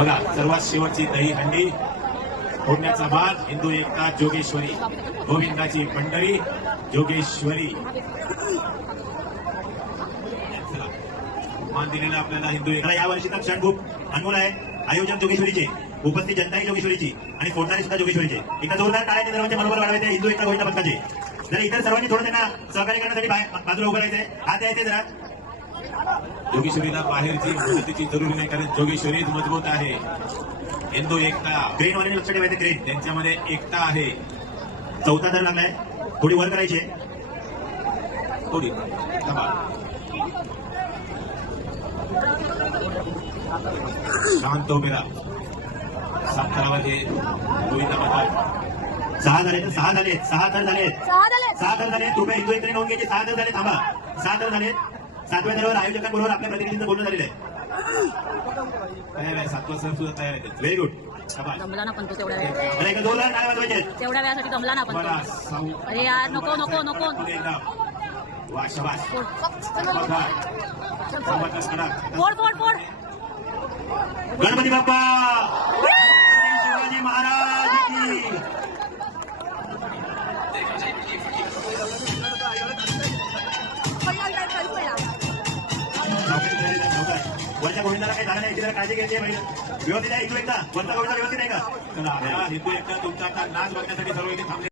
बघा सर्वात शेवटची दही हंडी फोडण्याचा मान हिंदू एकता जोगेश्वरी गोविंदाची पंढरी जोगेश्वरी मान दिलेला आपल्याला हिंदू एकता। या वर्षीचा क्षण खूप अनमोल आहे। आयोजन जोगेश्वरीचे, उपस्थित जनताही जोगेश्वरीची आणि फोडणारे सुद्धा जोगेश्वरीचे। एकदा जोरदार टाळ्यांनी सर्वांचे मनोबल वाढवायचे हिंदू एकता गोविंदा पथकाचे। जरा इतर सर्वांनी थोडं त्यांना सहकार्य करण्यासाठी बाजूला उभं राहायचंय, हात द्यायचे जरा। जोगेश्वरीला बाहेरची मदतीची जरुरी नाही, कारण जोगेश्वरी मजबूत आहे। हिंदू एकता क्रेन वाले लक्ष ठेवायचे, क्रेन त्यांच्यामध्ये एकता आहे। चौथा धर लागलाय, थोडी वर करायची, थोडी शांत उभे राहा। सातारामध्ये गोविंदा पथक 6 झाले, 6 झाले, 6 धर झाले, 6 धर झाले। तुम्ही हिंदू एकता नोंद घ्यायची, 6 धर झाले, थांबा। 6 धर झाले, 7व्या धरावर आयोजकांबरोबर आपल्या प्रतिनिधींचं बोलणं झालेलं आहे। तयार आहे, 7वा सर सुद्धा तयार आहे। व्हेरी गुड, जमला ना पण तो तेवढ्या एक जोरदार टाळ्या वाजवायचे, तेवढ्या वेळासाठी जमला ना पण तो। अरे यार नको नको नको। वा शाबास, फोड फोड फोड। गणपती बाप्पा शिवाजी महाराज की। वरच्या गोविंदाला काही झालं नाही, जरा काळजी घ्यायची आहे। व्यवस्थित आहे हिंदू एकता, वरचा गोविंदा व्यवस्थित आहे का? चला हिंदू एकता तुमचा आता नाच बघण्यासाठी सर्व इथे थांबले।